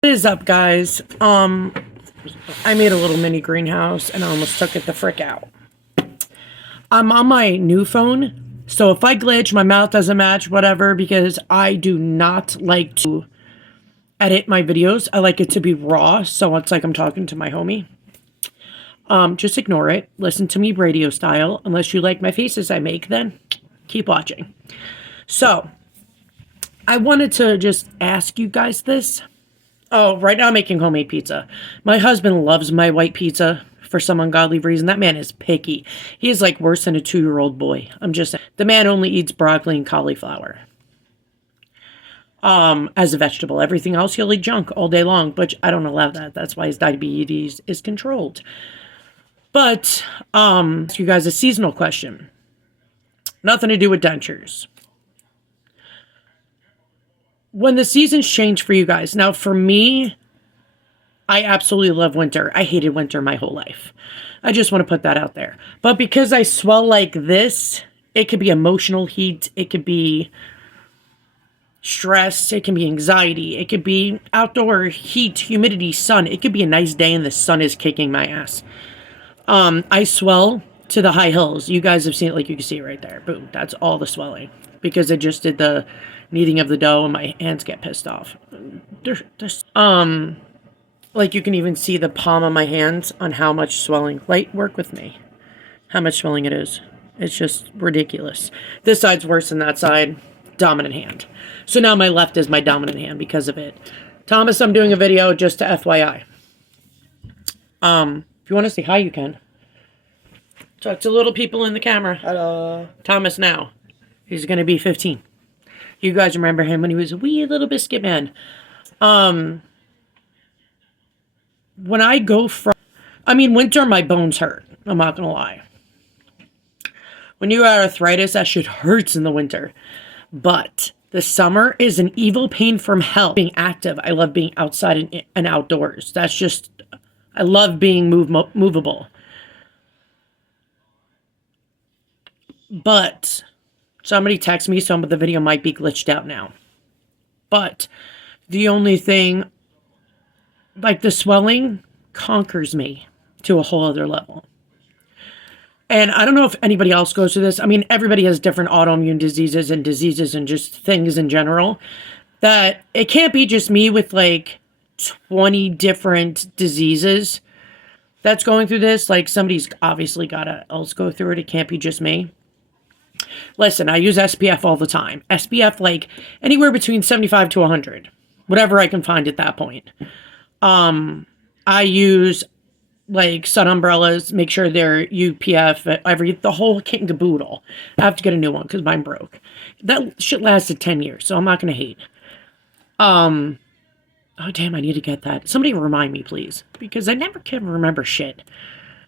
What is up, guys? I made a little mini greenhouse and I almost took it the frick out. I'm on my new phone, so if I glitch, my mouth doesn't match, whatever, because I do not like to edit my videos. I like it to be raw, so it's like I'm talking to my homie. Just ignore it. Listen to me radio style. Unless you like my faces I make, then keep watching. So, I wanted to just ask you guys this. Oh, right now I'm making homemade pizza. My husband loves my white pizza for some ungodly reason. That man is picky. He is like worse than a 2-year-old boy. I'm just saying. The man only eats broccoli and cauliflower. As a vegetable. Everything else he'll eat junk all day long, but I don't allow that. That's why his diabetes is controlled. But, ask you guys a seasonal question. Nothing to do with dentures. When the seasons change for you guys, now for me, I absolutely love winter. I hated winter my whole life. I just want to put that out there. But because I swell like this, it could be emotional heat. It could be stress. It can be anxiety. It could be outdoor heat, humidity, sun. It could be a nice day and the sun is kicking my ass. I swell to the high hills. You guys have seen it, like you can see it right there. Boom. That's all the swelling. Because I just did the kneading of the dough and my hands get pissed off. Like you can even see the palm of my hands on how much swelling. Light work with me. How much swelling it is. It's just ridiculous. This side's worse than that side. Dominant hand. So now my left is my dominant hand because of it. Thomas, I'm doing a video just to FYI. If you want to say hi, you can. Talk to little people in the camera. Hello. Thomas now. He's going to be 15. You guys remember him when he was a wee little biscuit man. When I go from... winter, my bones hurt. I'm not going to lie. When you have arthritis, that shit hurts in the winter. But the summer is an evil pain from hell. Being active. I love being outside and outdoors. That's just... I love being movable. But... somebody text me, some of the video might be glitched out now. But the only thing, like the swelling, conquers me to a whole other level. And I don't know if anybody else goes through this. Everybody has different autoimmune diseases and just things in general. That it can't be just me with like 20 different diseases that's going through this. Like somebody's obviously got to else go through it. It can't be just me. Listen, I use SPF all the time. SPF, like, anywhere between 75 to 100. Whatever I can find at that point. I use, like, sun umbrellas. Make sure they're UPF. The whole kit and caboodle. I have to get a new one because mine broke. That shit lasted 10 years, so I'm not going to hate. Oh, damn, I need to get that. Somebody remind me, please. Because I never can remember shit.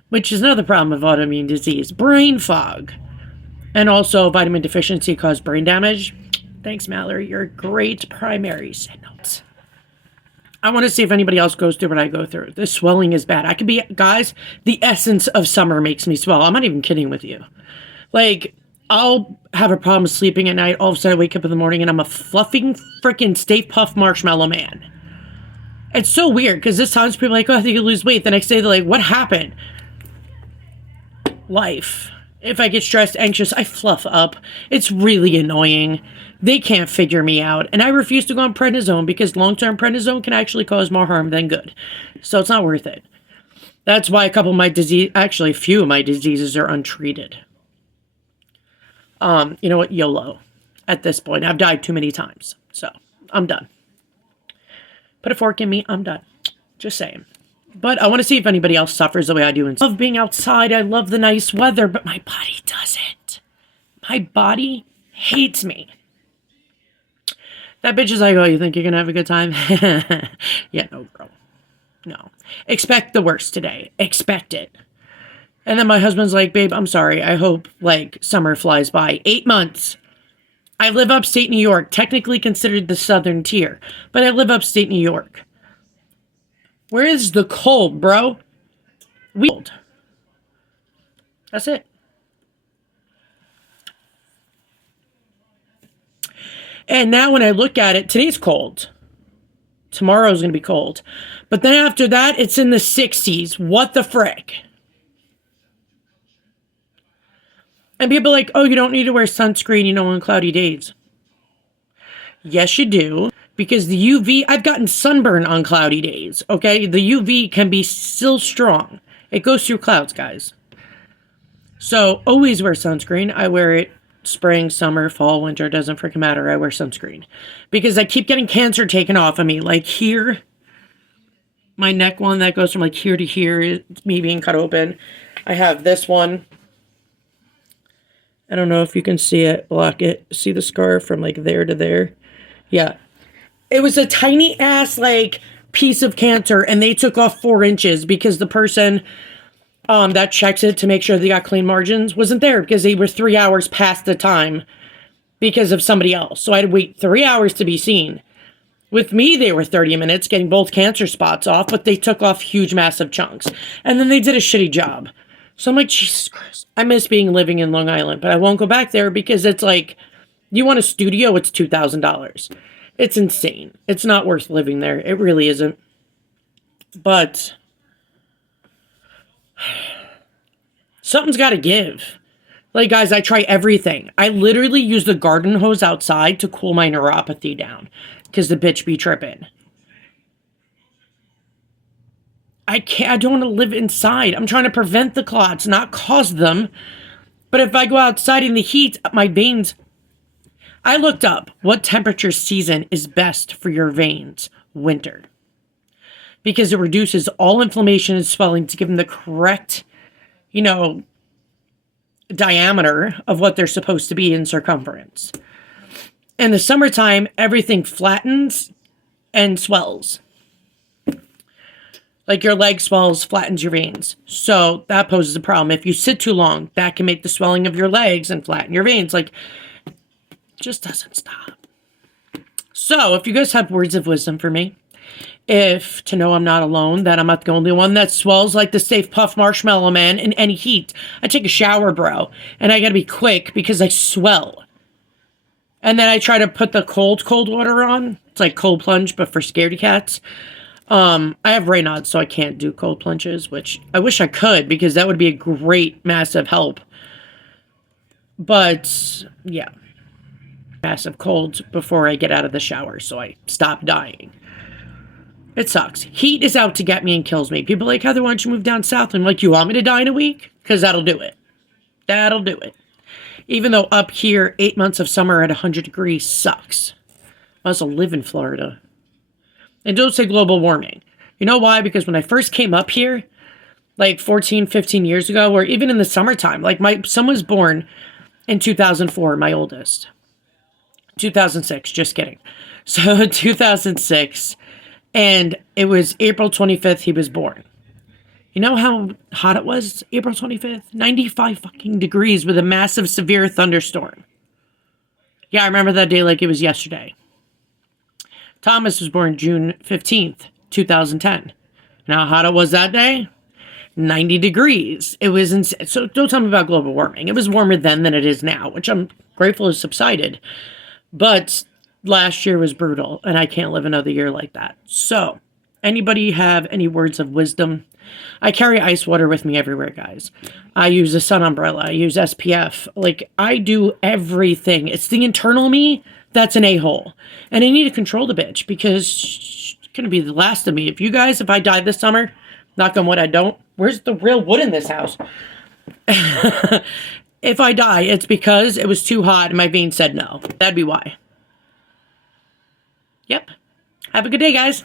Which is another problem of autoimmune disease. Brain fog. And also, vitamin deficiency caused brain damage. Thanks, Mallory. You're a great primary. Send notes. I want to see if anybody else goes through what I go through. This swelling is bad. I could be... guys, the essence of summer makes me swell. I'm not even kidding with you. Like, I'll have a problem sleeping at night. All of a sudden, I wake up in the morning and I'm a fluffing freaking Stay Puft Marshmallow Man. It's so weird because this times people are like, oh, I think you lose weight. The next day, they're like, what happened? Life. If I get stressed, anxious, I fluff up. It's really annoying. They can't figure me out. And I refuse to go on prednisone because long-term prednisone can actually cause more harm than good. So it's not worth it. That's why a couple of my a few of my diseases are untreated. You know what? YOLO. At this point, I've died too many times. So, I'm done. Put a fork in me, I'm done. Just saying. But I want to see if anybody else suffers the way I do. I love being outside. I love the nice weather, but my body doesn't. My body hates me. That bitch is like, oh, you think you're going to have a good time? Yeah, no, bro. No. Expect the worst today. Expect it. And then my husband's like, babe, I'm sorry. I hope, like, summer flies by. 8 months. I live upstate New York, technically considered the southern tier. But I live upstate New York. Where is the cold, bro? That's it. And now when I look at it, today's cold. Tomorrow's going to be cold. But then after that, it's in the 60s. What the frick? And people are like, oh, you don't need to wear sunscreen, on cloudy days. Yes, you do. Because the UV, I've gotten sunburn on cloudy days, okay? The UV can be still strong. It goes through clouds, guys. So, always wear sunscreen. I wear it spring, summer, fall, winter. It doesn't freaking matter. I wear sunscreen. Because I keep getting cancer taken off of me. Like here, my neck one that goes from like here to here is me being cut open. I have this one. I don't know if you can see it, block it. See the scar from like there to there? Yeah. It was a tiny ass like piece of cancer and they took off 4 inches because the person that checks it to make sure they got clean margins wasn't there because they were 3 hours past the time because of somebody else. So I had to wait 3 hours to be seen. With me, they were 30 minutes getting both cancer spots off, but they took off huge, massive chunks. And then they did a shitty job. So I'm like, Jesus Christ. I miss living in Long Island, but I won't go back there because it's like, you want a studio, it's $2,000. It's insane. It's not worth living there. It really isn't. But something's got to give. Like, guys, I try everything. I literally use the garden hose outside to cool my neuropathy down because the bitch be tripping. I don't want to live inside. I'm trying to prevent the clots, not cause them. But if I go outside in the heat, my veins... I looked up what temperature season is best for your veins. Winter. Because it reduces all inflammation and swelling to give them the correct, diameter of what they're supposed to be in circumference. In the summertime, everything flattens and swells. Like your leg swells, flattens your veins. So that poses a problem. If you sit too long, that can make the swelling of your legs and flatten your veins. Like, it just doesn't stop. So if you guys have words of wisdom for me, if to know I'm not alone, that I'm not the only one that swells like the Stay Puft Marshmallow Man in any heat. I take a shower, bro, and I gotta be quick because I swell. And then I try to put the cold water on. It's like cold plunge, but for scaredy cats. I have Raynaud's, so I can't do cold plunges, which I wish I could because that would be a great, massive help. But, yeah. Massive colds before I get out of the shower, so I stop dying. It sucks. Heat is out to get me and kills me. People are like, Heather, why don't you move down south? I'm like, you want me to die in a week? Because that'll do it. That'll do it. Even though up here, 8 months of summer at 100 degrees sucks. I also live in Florida. And don't say global warming. You know why? Because when I first came up here, like 14, 15 years ago, or even in the summertime, like my son was born in 2004, my oldest. 2006, just kidding. So 2006, and it was April 25th he was born. You know how hot it was April 25th? 95 fucking degrees with a massive, severe thunderstorm. Yeah, I remember that day like it was yesterday. Thomas was born June 15th, 2010. And how hot it was that day? 90 degrees. It was insane. So don't tell me about global warming. It was warmer then than it is now, which I'm grateful has subsided. But last year was brutal, and I can't live another year like that. So, anybody have any words of wisdom? I carry ice water with me everywhere, guys. I use a sun umbrella. I use SPF. Like, I do everything. It's the internal me that's an a-hole. And I need to control the bitch because she's going to be the last of me. If I die this summer, knock on wood, I don't. Where's the real wood in this house? If I die, it's because it was too hot and my veins said no. That'd be why. Yep. Have a good day, guys.